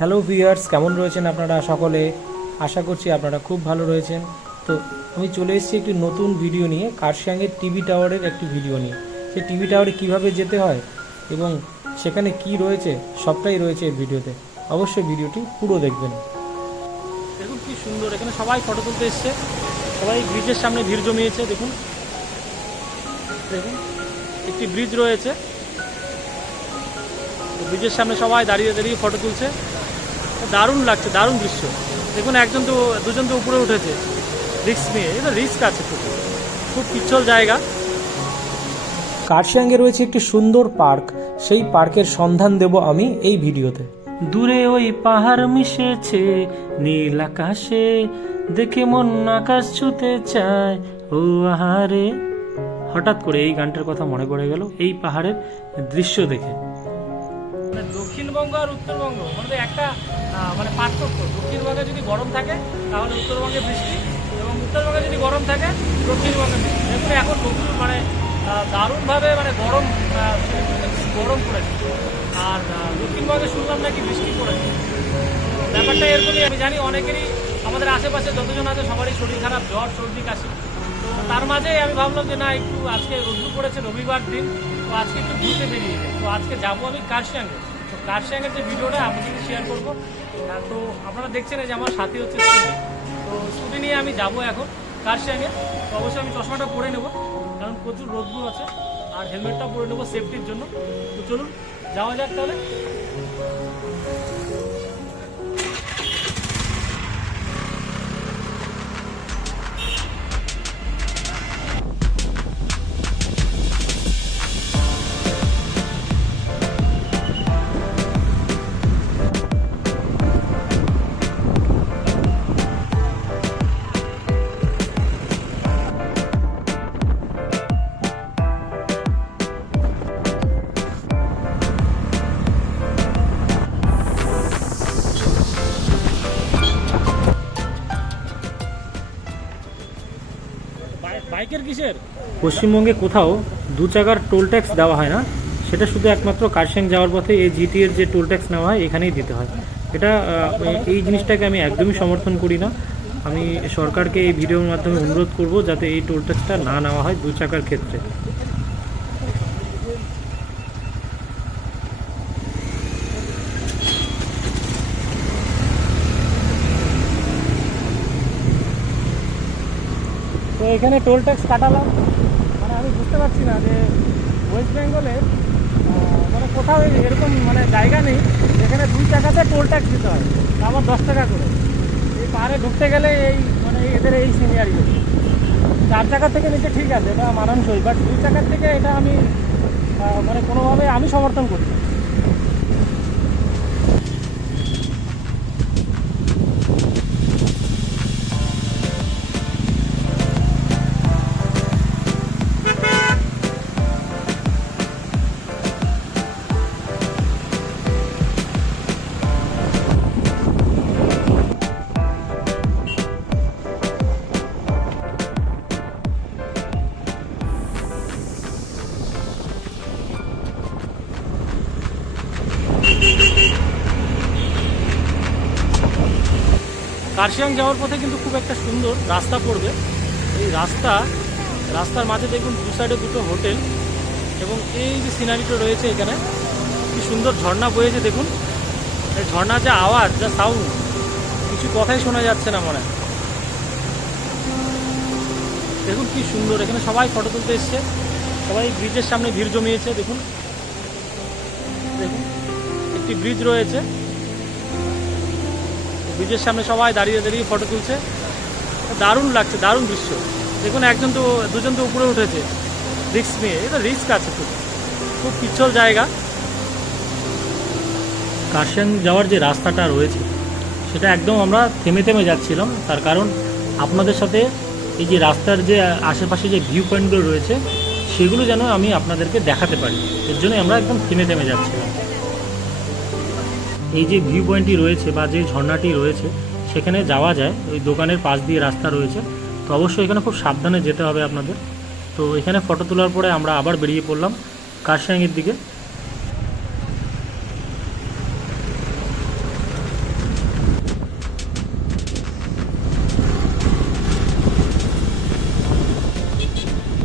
Hello viewers, কেমন রয়েছেন আপনারা সকলে? আশা করছি আপনারা খুব ভালো রয়েছেন। তো আমি চলে এসেছি একটি নতুন ভিডিও নিয়ে, কার্শিয়াংয়ের টিভি টাওয়ারের একটি ভিডিও নিয়ে। সেই টিভি টাওয়ারে কীভাবে যেতে হয় এবং সেখানে কি রয়েছে সবটাই রয়েছে এই ভিডিওতে। অবশ্যই ভিডিওটি পুরো দেখবেন। দেখুন কি সুন্দর, এখানে সবাই ফটো তুলতে এসছে, সবাই ব্রিজের সামনে ভিড় জমিয়েছে। দেখুন দেখুন একটি ব্রিজ রয়েছে, ব্রিজের সামনে সবাই দাঁড়িয়ে দাঁড়িয়ে ফটো তুলছে। দারুণ লাগছে, দারুণ দৃশ্য। দেখুন একজন তো দুজন তো উপরে উঠেছে রিস্ক নিয়ে। এটা রিস্ক আছে, খুব পিচ্ছল জায়গা। কার্শিয়াংয়ে রয়েছে একটি সুন্দর পার্ক, সেই পার্কের সন্ধান দেব আমি এই ভিডিওতে। দূরে ওই পাহাড় মিশেছে নীল আকাশে, দেখে মন আকাশ ছুতে চায় ও আহারে। হঠাৎ করে এই গানটার কথা মনে পড়ে গেল এই পাহাড়ের দৃশ্য দেখে। দক্ষিণবঙ্গ আর উত্তরবঙ্গ মানে একটা পার্থক্য। দক্ষিণবঙ্গে যদি গরম থাকে তাহলে উত্তরবঙ্গে বৃষ্টি, এবং উত্তরবঙ্গে যদি গরম থাকে দক্ষিণবঙ্গে বৃষ্টি। দেখুন এখন দারুণভাবে গরম গরম পড়েছে, আর দক্ষিণবঙ্গে শুনলাম নাকি বৃষ্টি পড়েছে। ব্যাপারটা এরকমই। আমি জানি অনেকেরই, আমাদের আশেপাশে যতজন আছে সবারই শরীর খারাপ, জ্বর সর্দি কাশি। তো তার মাঝে আমি ভাবলাম যে না, একটু আজকে রোদ্দুর পড়েছে, রবিবার দিন, তো আজকে একটু ঘুরতে বেরিয়ে যাই। তো আজকে যাবো আমি কার্শিয়াংয়ে। তো কার্শিয়াংয়ের যে ভিডিওটা আপনাদের শেয়ার করবো। তো আপনারা দেখছেন যে আমার সাথী হচ্ছে স্কুটি। তো স্কুটি নিয়ে আমি যাবো এখন কার্শিয়াংয়ে। তো অবশ্যই আমি চশমাটা পরে নেবো, কারণ প্রচুর রোদ্দুর আছে, আর হেলমেটটাও পরে নেবো সেফটির জন্য। তো চলুন যাওয়া যাক তাহলে। বাইকের কিসের? পশ্চিমবঙ্গে কোথাও 2 চাকার টোল ট্যাক্স দেওয়া হয় না, সেটা শুধু একমাত্র কার্শিয়াং যাওয়ার পথে এই জিটি এর যে টোল ট্যাক্স নেওয়া হয় এখানেই দিতে হয়। এটা এই জিনিসটাকে আমি একদমই সমর্থন করি না। আমি সরকারকে এই ভিডিওর মাধ্যমে অনুরোধ করব যাতে এই টোল ট্যাক্সটা না নেওয়া হয় 2 চাকার ক্ষেত্রে। তো এখানে টোল ট্যাক্স কাটালাম, আমি বুঝতে পারছি না যে ওয়েস্ট বেঙ্গলের কোথাও এরকম জায়গা নেই যেখানে 2 চাকাতে টোল ট্যাক্স দিতে হয়, আবার 10 টাকা করে। এই পাহাড়ে ঢুকতে গেলে এই এদের এই সিনিয়রই 4 চাকার থেকে নিচে ঠিক আছে, এটা মানানসই, বাট 2 চাকার থেকে এটা আমি কোনোভাবে আমি সমর্থন করি না। কার্শিয়াং যাওয়ার পথে কিন্তু খুব একটা সুন্দর রাস্তা পড়বে। এই রাস্তার মাঝে দেখুন দু সাইডে দুটো হোটেল, এবং এই যে সিনারিটা রয়েছে এখানে কি সুন্দর ঝর্ণা বয়েছে। দেখুন এই ঝর্ণার যা আওয়াজ, যা সাউন্ড, কিছু কথাই শোনা যাচ্ছে না মনে হয়। দেখুন কি সুন্দর, এখানে সবাই ফটো তুলতে এসছে, সবাই ব্রিজের সামনে ভিড় জমিয়েছে। দেখুন দেখুন একটি ব্রিজ রয়েছে, ব্রিজের সামনে সবাই দাঁড়িয়ে দাঁড়িয়ে ফটো তুলছে। দারুণ লাগছে, দারুণ দৃশ্য। দেখুন একজন তো দুজন তো উপরে উঠেছে রিস্ক নিয়ে। এটা রিস্ক আছে, খুব পিচ্ছল জায়গা। কার্শিয়াং যাওয়ার যে রাস্তাটা রয়েছে সেটা একদম আমরা থেমে থেমে যাচ্ছিলাম, তার কারণ আপনাদের সাথে এই যে রাস্তার যে আশেপাশে যে ভিউ পয়েন্টগুলো রয়েছে সেগুলো যেন আমি আপনাদেরকে দেখাতে পারি, এর জন্যই আমরা একদম থেমে থেমে যাচ্ছিলাম। এই যে ভিউ পয়েন্টটি রয়েছে বা যে ঝর্ণাটি রয়েছে সেখানে যাওয়া যায়, ওই দোকানের পাশ দিয়ে রাস্তা রয়েছে। তো অবশ্যই এখানে খুব সাবধানে যেতে হবে আপনাদের। তো এখানে ফটো তোলার পরে আমরা আবার বেরিয়ে পড়লাম কার্শিয়াংয়ের দিকে।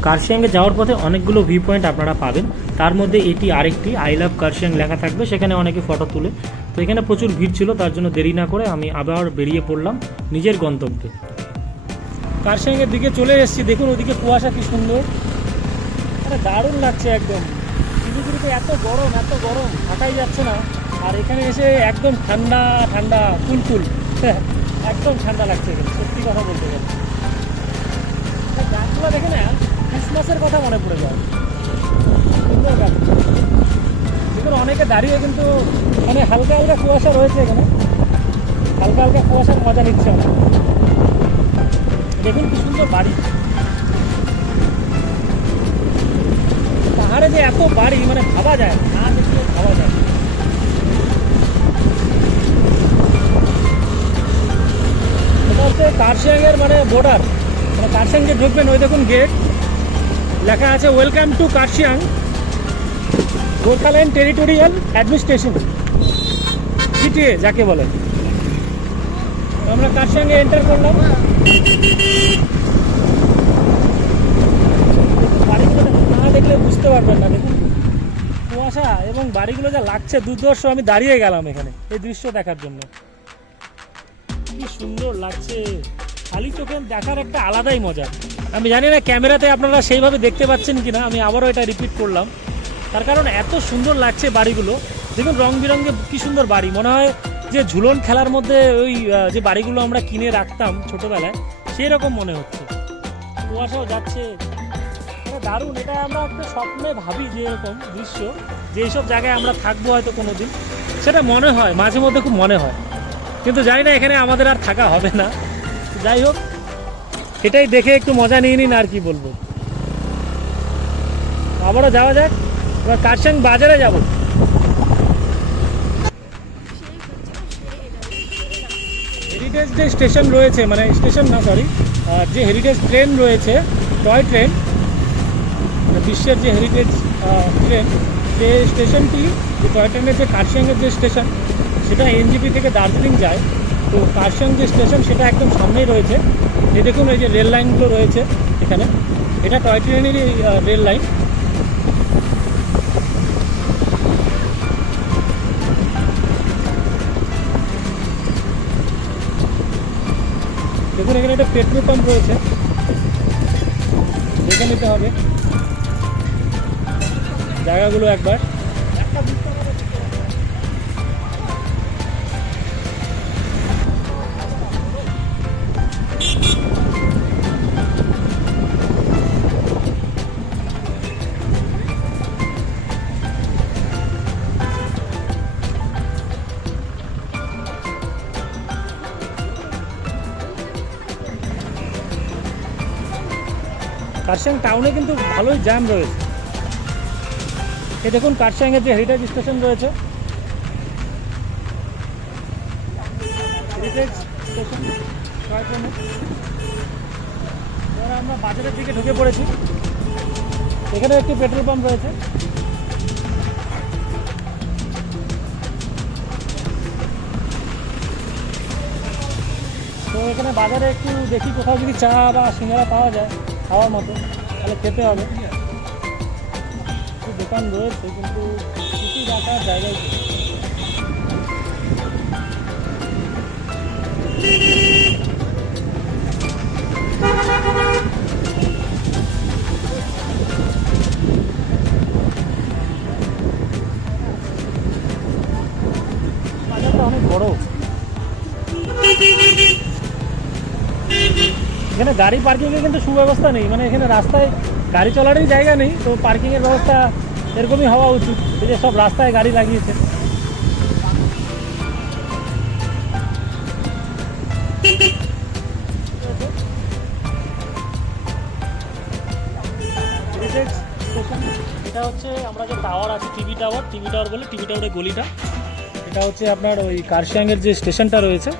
কার্শিয়াংয়ে যাওয়ার পথে অনেকগুলো ভিউ পয়েন্ট আপনারা পাবেন, তার মধ্যে এটি আরেকটি আই লাভ কার্শিয়াং লেখা থাকবে, সেখানে অনেকে ফটো তুলে। তো এখানে প্রচুর ভিড় ছিল, তার জন্য দেরি না করে আমি আবার বেরিয়ে পড়লাম নিজের গন্তব্যে। কার্শিয়াংয়ের দিকে চলে এসেছি, দেখুন ওদিকে কুয়াশা কি সুন্দর, দারুণ লাগছে একদম। শিলিগুড়িতে এত গরম থাকাই যাচ্ছে না, আর এখানে এসে একদম ঠান্ডা ঠান্ডা কুলকুল একদম ঠান্ডা লাগছে এখানে, সত্যি কথা বলতে গেলে। গাছগুলো দেখে না ক্রিসমাসের কথা মনে পড়ে যায়, সুন্দর গাছ। দেখুন অনেকে দাঁড়িয়ে, কিন্তু মানে হালকা হালকা কুয়াশা রয়েছে এখানে, হালকা হালকা কুয়াশার মজা নিচ্ছে অনেক। দেখুন কি সুন্দর বাড়ি, পাহাড়ে যে এত বাড়ি মানে ভাবা যায় না, দেখলে ভাবা যায়। এটা হচ্ছে কার্শিয়াংয়ের মানে বর্ডার, মানে কার্শিয়াং যে ঢুকবেন ওই দেখুন গেট, লেখা আছে welcome to Kurseong Gorkhaland territorial administration, GTA যাকে বলে। তো আমরা কার্শিয়াংয়ে এন্টার করলাম। বাড়িগুলো না দেখলে বুঝতে পারবেন না, দেখুন কুয়াশা এবং বাড়িগুলো যা লাগছে দুর্ধর্ষ। আমি দাঁড়িয়ে গেলাম এখানে এই দৃশ্য দেখার জন্য, কি সুন্দর লাগছে, খালি চোখে দেখার একটা আলাদাই মজা। আমি জানি না ক্যামেরাতে আপনারা সেইভাবে দেখতে পাচ্ছেন কিনা, আমি আবারও এটা রিপিট করলাম, তার কারণ এত সুন্দর লাগছে বাড়িগুলো। দেখুন রং বেরঙে কি সুন্দর বাড়ি, মনে হয় যে ঝুলন খেলার মধ্যে ওই যে বাড়িগুলো আমরা কিনে রাখতাম ছোটবেলায়, সেই রকম মনে হচ্ছে। কুয়াশাও যাচ্ছে, দারুণ। এটা আমরা একটা স্বপ্নে ভাবি যে এরকম দৃশ্য, যে এইসব জায়গায় আমরা থাকবো হয়তো কোনো দিন, সেটা মনে হয় মাঝে মধ্যে, খুব মনে হয়, কিন্তু জানি না এখানে আমাদের আর থাকা হবে না। যাই হোক, এটাই দেখে একটু মজা নিয়ে নিন, আর কি বলবো। আবারও যাওয়া যাক, এবার কার্শিয়াং বাজারে যাব। হেরিটেজ যে স্টেশন রয়েছে, মানে স্টেশন না সরি, যে হেরিটেজ ট্রেন রয়েছে, টয় ট্রেন, বিশ্বের যে হেরিটেজ ট্রেন, যে স্টেশনটি, যে টয় ট্রেনের যে কার্শিয়াংয়ের যে স্টেশন, সেটা এনজিপি থেকে দার্জিলিং যায়। তো কার্শিয়াং যে স্টেশন সেটা একদম সামনেই রয়েছে। এই দেখুন এই যে রেল লাইনগুলো রয়েছে এখানে, এটা টয় ট্রেনেরই রেল লাইন। দেখুন এখানে একটা পেট্রোল পাম্প রয়েছে, দেখে নিতে হবে জায়গাগুলো একবার। কার্শিয়াং টাউনে কিন্তু ভালোই জ্যাম রয়েছে। এই দেখুন কার্শিয়াংয়ের যে হেরিটেজ স্টেশন রয়েছে, হেরিটেজ স্টেশন এবার আমরা বাজারের দিকে ঢুকে পড়েছি। এখানে একটি পেট্রোল পাম্প রয়েছে। তো এখানে বাজারে একটু দেখি কোথাও যদি চা বা সিঙ্গারা পাওয়া যায় খাওয়ার মতো, তাহলে খেতে হবে। দোকান রয়েছে কিন্তু কিছু রাখার জায়গায় বাজারটা অনেক বড়। এখানে গাড়ি পার্কিংয়ের কিন্তু সুব্যবস্থা নেই, মানে এখানে রাস্তায় গাড়ি চলারই জায়গা নেই, তো পার্কিংয়ের ব্যবস্থা এরকমই হওয়া উচিত, এই যে সব রাস্তায় গাড়ি লাগিয়েছে। এটা হচ্ছে আমরা যে টাওয়ার আছে, টিভি টাওয়ার বলে, টিভি টাওয়ারের গলিটা। এটা হচ্ছে আপনার ওই কার্শিয়াংয়ের যে স্টেশনটা রয়েছে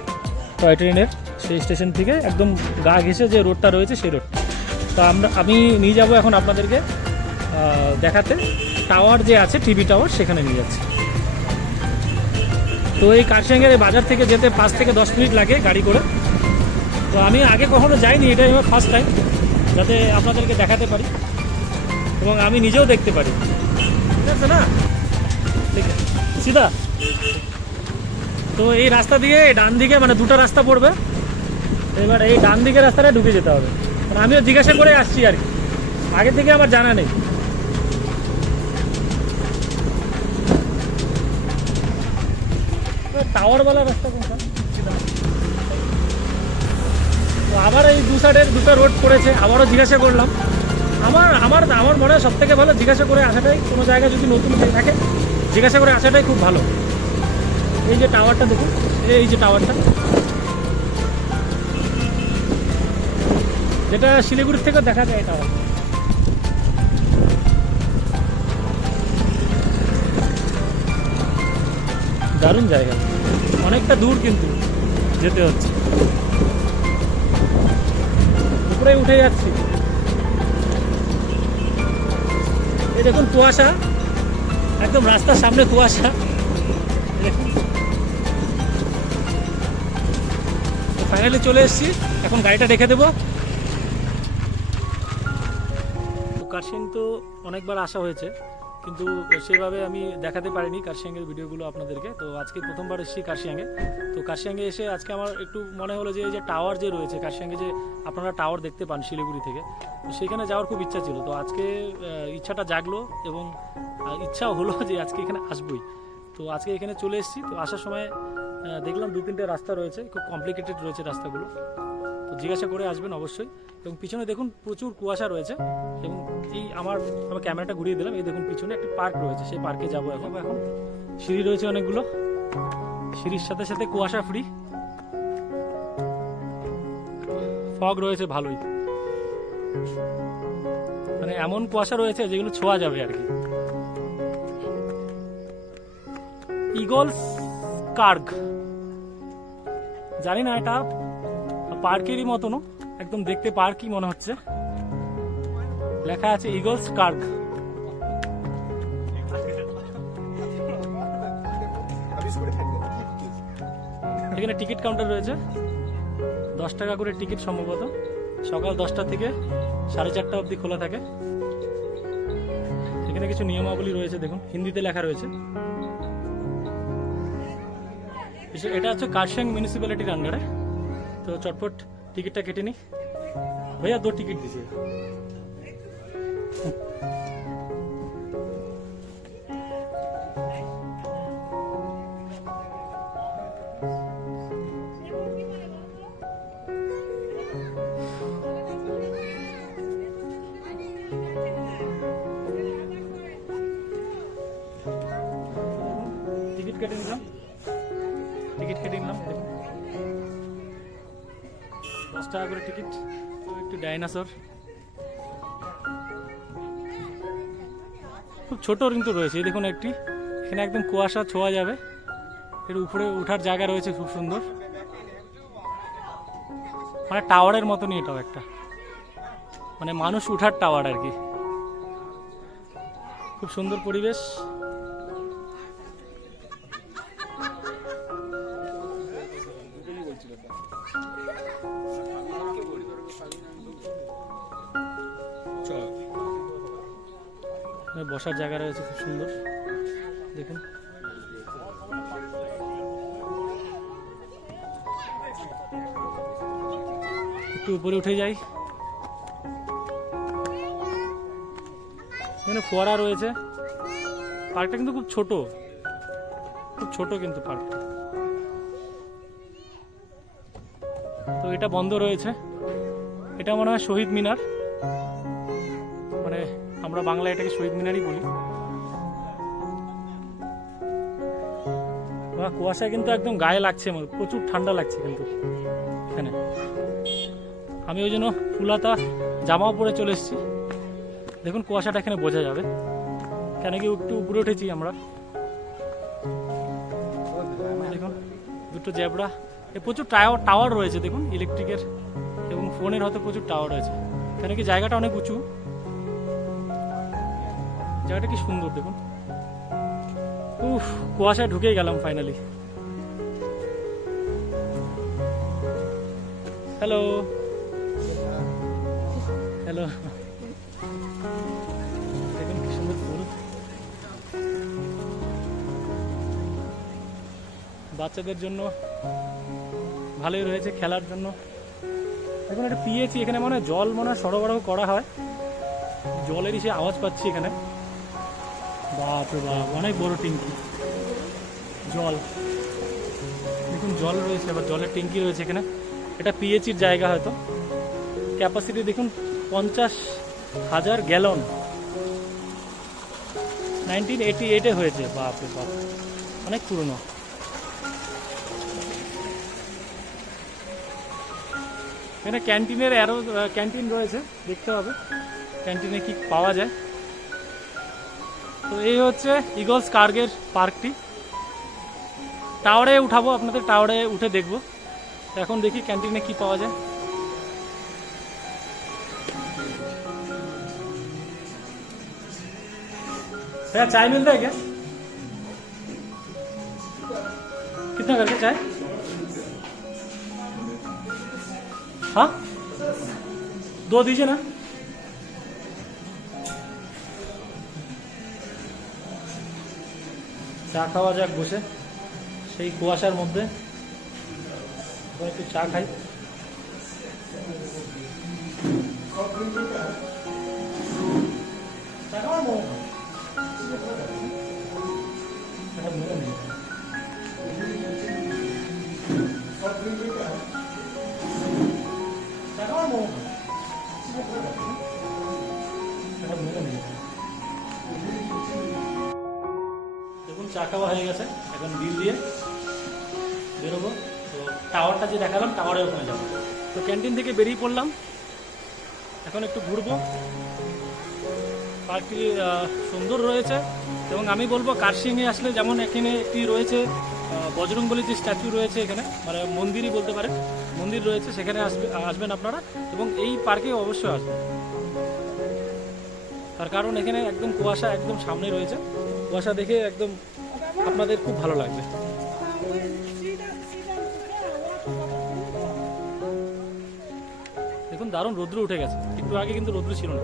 টয় ট্রেনের, সেই স্টেশন থেকে একদম গা ঘেঁষে যে রোডটা রয়েছে সেই রোড। তো আমি নিয়ে যাব এখন আপনাদেরকে দেখাতে টাওয়ার যে আছে, টিভি টাওয়ার, সেখানে নিয়ে যাচ্ছি। তো এই কার্শিয়াংয়ের বাজার থেকে যেতে 5 থেকে 10 মিনিট লাগে গাড়ি করে। তো আমি আগে কখনো যাইনি, এটা আমার ফার্স্ট টাইম। যাতে আপনাদেরকে দেখাতে পারি এবং আমি নিজেও দেখতে পারি, ঠিক আছে না? ঠিক আছে, সিধা। তো এই রাস্তা দিয়ে ডান দিকে মানে দুটো রাস্তা পড়বে, এবার এই ডান দিকের রাস্তাটা ঢুকে যেতে হবে। মানে আমিও জিজ্ঞাসা করে আসছি আর কি, আগে থেকে আমার জানা নেই। টাওয়ারওয়ালা রাস্তা কোনটা? তো আবার এই দু সাইডের দুটো রোড পড়েছে, আবারও জিজ্ঞাসা করলাম। আমার আমার আমার মনে হয় সব থেকে ভালো জিজ্ঞাসা করে আসাটাই, কোনো জায়গায় যদি নতুন থাকে জিজ্ঞাসা করে আসাটাই খুব ভালো। এই যে টাওয়ারটা দেখুন, এই যে টাওয়ারটা, যেটা শিলিগুড়ির থেকে দেখা যায় টাওয়ার। দারুণ জায়গা, অনেকটা দূর কিন্তু যেতে হচ্ছে, উপরে উঠে যাচ্ছি। এই দেখুন কুয়াশা, একদম রাস্তার সামনে কুয়াশা। ফাইনালি চলে এসেছি, এখন গাড়িটা রেখে দেবো। কার্শিয়াং তো অনেকবার আসা হয়েছে, কিন্তু সেভাবে আমি দেখাতে পারিনি কার্শিয়াংয়ের ভিডিওগুলো আপনাদেরকে। তো আজকে প্রথমবার এসেছি কার্শিয়াংয়ে। তো কার্শিয়াংয়ে এসে আজকে আমার একটু মনে হলো যে এই যে টাওয়ার যে রয়েছে কার্শিয়াংয়ে, যে আপনারা টাওয়ার দেখতে পান শিলিগুড়ি থেকে, তো সেখানে যাওয়ার খুব ইচ্ছা ছিল। তো আজকে ইচ্ছাটা জাগলো এবং ইচ্ছাও হলো যে আজকে এখানে আসবই। তো আজকে এখানে চলে এসেছি। তো আসার সময় দেখলাম 2-3টে রাস্তা রয়েছে, খুব কমপ্লিকেটেড রয়েছে রাস্তাগুলো, তো জিজ্ঞাসা করে আসবেন অবশ্যই। এবং পিছনে দেখুন প্রচুর কুয়াশা রয়েছে, এবং এই আমার ক্যামেরাটা ঘুরিয়ে দিলাম, এই দেখুন পিছনে একটি পার্ক রয়েছে, সেই পার্কে যাবো এখন। সিঁড়ি রয়েছে অনেকগুলো, সিঁড়ির সাথে সাথে কুয়াশা ফ্রি, ফগ রয়েছে ভালোই, মানে এমন কুয়াশা রয়েছে যেগুলো ছোঁয়া যাবে আর কি। ইগলস কার্গ, জানি না এটা পার্কেরই মতনও, একদম দেখতে পার্কই মনে হচ্ছে। লেখা আছে ইগলস কার্গ। এখানে টিকিট কাউন্টার রয়েছে, 10 টাকা করে টিকিট সম্ভবত। সকাল 10টা থেকে 4:30 অবধি খোলা থাকে। এখানে কিছু নিয়মাবলী রয়েছে, দেখুন হিন্দিতে লেখা রয়েছে। এটা হচ্ছে কার্শিয়াং মিউনিসিপ্যালিটির আন্ডারে। তো চটপট টিকিটটা কেটে নি। भैया 2 टिकट दीजिए। टिकट केटे निलाम, टिकट केटे निलाम। 10 টাকা করে টিকিট। একটু ডাইনোসর, খুব ছোট কিন্তু রয়েছে। এই দেখুন একটি, এখানে একদম কুয়াশা ছোঁয়া যাবে। এর উপরে ওঠার জায়গা রয়েছে খুব সুন্দর, মানে টাওয়ারের মতনই এটাও একটা, মানে মানুষ উঠার টাওয়ার আর কি। খুব সুন্দর পরিবেশ। বসার জায়গা রয়েছে খুব সুন্দর, দেখুন। একটু উপরে উঠে যাই, এখানে ফোয়ারা রয়েছে। পার্কটা কিন্তু খুব ছোট, খুব ছোট কিন্তু পার্কটা। তো এটা বন্ধ রয়েছে। এটা মনে হয় শহীদ মিনার, মানে আমরা বাংলা এটাকে শহীদ মিনারই বলি। কুয়াশা কিন্তু একদম গায়ে লাগছে, প্রচুর ঠান্ডা লাগছে কিন্তু এখানে। আমি ওই জন্য ফুলাতা জামাও পরে চলে এসেছি। দেখুন কুয়াশাটা এখানে বোঝা যাবে, কেন কি একটু উপরে উঠেছি আমরা। দেখুন দুটো জ্যাবরা, প্রচুর টাওয়ার রয়েছে দেখুন ইলেকট্রিকের এবং ফোনের হয়তো প্রচুর টাওয়ার রয়েছে, কেন কি জায়গাটা অনেক উঁচু। জায়গাটা কি সুন্দর দেখুন। উফ, কুয়াশায় ঢুকে গেলাম ফাইনালি। হ্যালো হ্যালো, দেখুন কি সুন্দর ফুল। বাচ্চাদের জন্য ভালোই রয়েছে খেলার জন্য। এখন একটা পিয়েছি এখানে, মনে হয় জল মনে হয় সরবরাহ করা হয়, জলেরই সে আওয়াজ পাচ্ছি এখানে। বাপরে বাপ, অনেক বড় ট্যাঙ্কি জল, দেখুন জল রয়েছে, আবার জলের ট্যাঙ্কি রয়েছে এখানে। এটা পিএইচির জায়গা হয়তো। ক্যাপাসিটি দেখুন 50,000 গ্যালন, 1988-এ হয়েছে। বাপরে বাপ, অনেক পুরনো। এখানে ক্যান্টিনের আরও ক্যান্টিন রয়েছে, দেখতে হবে ক্যান্টিনে কি পাওয়া যায়। তো এই হচ্ছে ইগলস কার্গের পার্কটি। টাওয়ারে উঠাবো আপনাদের, টাওয়ারে উঠে দেখবো। এখন দেখি ক্যান্টিনে কি পাওয়া যায়। भैया चाय मिलता है क्या? कितना करके चाय? हाँ 2 दीजिए ना। চা খাওয়া যাক বসে, সেই কুয়াশার মধ্যে একটু চা খাই। চা খাওয়া মোমো দেখুন চা খাওয়া হয়ে গেছে, এখন বিল দিয়ে বেরোবো। তো টাওয়ারটা যে দেখালাম, টাওয়ারে ওখানে যাবো। তো ক্যান্টিন থেকে বেরিয়ে পড়লাম, এখন একটু ঘুরবো। পার্কটি সুন্দর রয়েছে, এবং আমি বলবো কার্শিয়াংয়ে আসলে যেমন এখানে একটি রয়েছে বজরংবলী যে স্ট্যাচু রয়েছে এখানে, মানে মন্দিরই বলতে পারে, মন্দির রয়েছে, সেখানে আসবেন আপনারা, এবং এই পার্কে অবশ্যই আসবেন। তার কারণ এখানে একদম কুয়াশা একদম সামনে রয়েছে, কুয়াশা দেখে একদম আপনাদের খুব ভালো লাগবে। দেখুন দারুণ রৌদ্র উঠে গেছে, একটু আগে কিন্তু রৌদ্র ছিল না,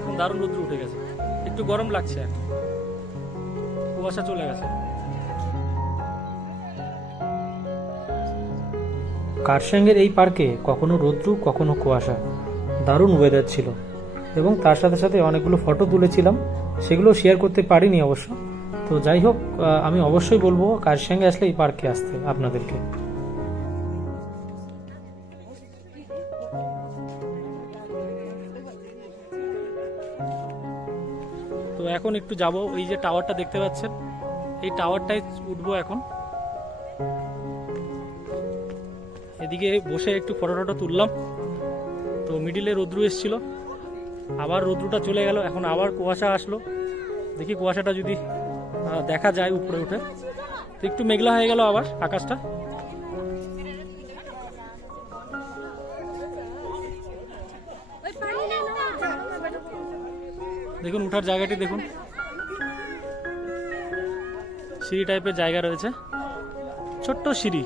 এখন দারুণ রৌদ্র উঠে গেছে, একটু গরম লাগছে, এখন কুয়াশা চলে গেছে। কার্শিয়াংয়ের এই পার্কে কখনো রৌদ্র কখনো কুয়াশা, দারুণ ওয়েদার ছিল, এবং তার সাথে সাথে অনেকগুলো ফটো তুলেছিলাম, সেগুলো শেয়ার করতে পারিনি অবশ্য। তো যাই হোক, আমি অবশ্যই বলবো কার্শিয়াংয়ে আসলে এই পার্কে আসতে আপনাদেরকে। তো এখন একটু যাব, এই যে টাওয়ারটা দেখতে পাচ্ছেন, এই টাওয়ারটাই উঠবো এখন। এদিকে বসে একটু ফটো টটো তুললাম। তো মিডিলে রৌদ্র এসেছিল, আবার রৌদ্রটা চলে গেল, এখন আবার কুয়াশা আসলো। দেখি কুয়াশাটা যদি দেখা যায় উপরে উঠে। তো একটু মেঘলা হয়ে গেল আবার আকাশটা। দেখুন উঠার জায়গাটি দেখুন, সিঁড়ি টাইপের জায়গা রয়েছে, ছোট্ট সিঁড়ি।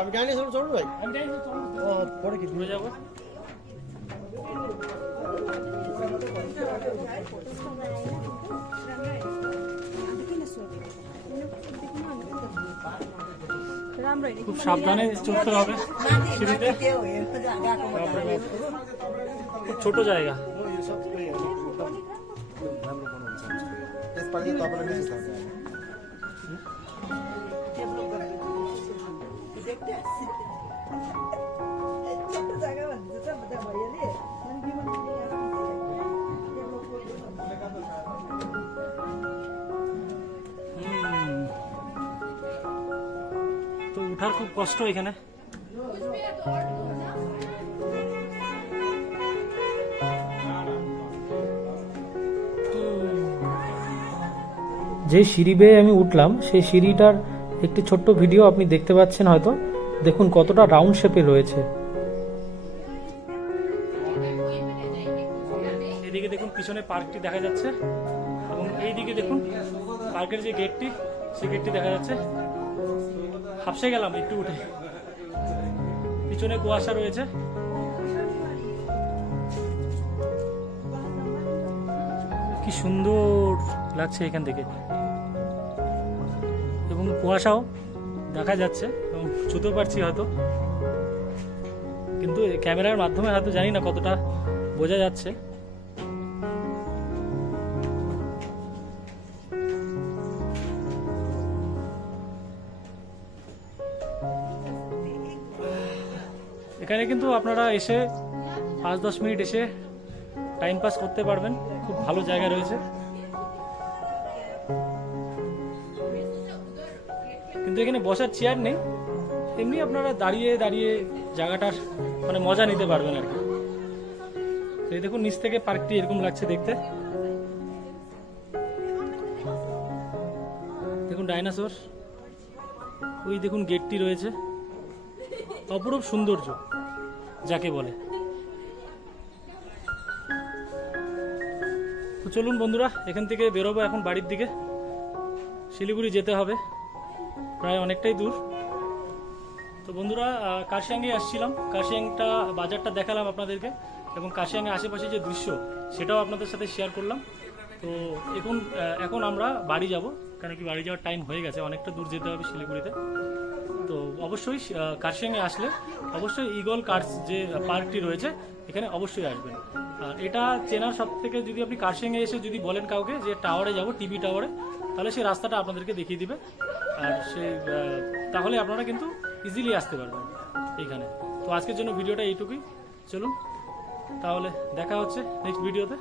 আমি জানি চলুন ভাই, পরে কি ঘুরে যাবো। খুব সাবধানে চড়তে হবে সিঁড়িতে, খুব ছোট জায়গা। তো উঠার খুব কষ্ট এখানে। যে সিঁড়ি বেয়ে আমি উঠলাম, সেই সিঁড়িটার একটি ছোট্ট ভিডিও আপনি দেখতে পাচ্ছেন হয়তো। দেখুন কতটা রাউন্ড শেপে রয়েছে। এদিকে দেখুন পিছনে পার্কটি দেখা যাচ্ছে, এবং এইদিকে দেখুন পার্কের যে গেটটি, সেই গেটটি দেখা যাচ্ছে। হাফসে গেলাম একটু উঠে, পিছনে কুয়াশা রয়েছে। কি সুন্দর লাগছে এখান থেকে, এবং কুয়াশাও দেখা যাচ্ছে এবং ছুতেও পারছি হয়তো, কিন্তু ক্যামেরার মাধ্যমে হয়তো জানি না কতটা বোঝা যাচ্ছে। এখানে কিন্তু আপনারা এসে 5-10 মিনিট এসে টাইম পাস করতে পারবেন, খুব ভালো জায়গা রয়েছে। কিন্তু এখানে বসার চেয়ার নেই, এমনি আপনারা দাঁড়িয়ে দাঁড়িয়ে জায়গাটার মানে মজা নিতে পারবেন আর কি। তো এই দেখুন নিচ থেকে পার্কটি এরকম লাগছে দেখতে। দেখুন ডাইনোসর, ওই দেখুন গেটটি রয়েছে, অপরূপ সৌন্দর্য যাকে বলে। তো চলুন বন্ধুরা, এখান থেকে বেরোবো এখন বাড়ির দিকে। শিলিগুড়ি যেতে হবে, প্রায় অনেকটাই দূর। তো বন্ধুরা, কার্শিয়াঙ্গে আসছিলাম, কার্শিয়াংটা বাজারটা দেখালাম আপনাদেরকে, এবং কার্শিয়াংয়ের আশেপাশে যে দৃশ্য সেটাও আপনাদের সাথে শেয়ার করলাম। তো এখন আমরা বাড়ি যাব, কারণ কি বাড়ি যাওয়ার টাইম হয়ে গেছে, অনেকটা দূর যেতে হবে শিলিগুড়িতে। তো অবশ্যই কার্শিয়াংয়ে আসলে অবশ্যই ঈগল কার্স যে পার্কটি রয়েছে এখানে অবশ্যই আসবেন। আর এটা চেনার সব থেকে, যদি আপনি কার্শিয়াংয়ে এসে যদি বলেন কাউকে যে টাওয়ারে যাব, টিভি টাওয়ারে, তাহলে সেই রাস্তাটা আপনাদেরকে দেখিয়ে দিবে। আর তাহলে আপনারা কিন্তু ইজিলি আসতে পারবেন এইখানে। তো আজকের জন্য ভিডিওটা এইটুকুই, চলুন তাহলে দেখা হচ্ছে নেক্সট ভিডিওতে।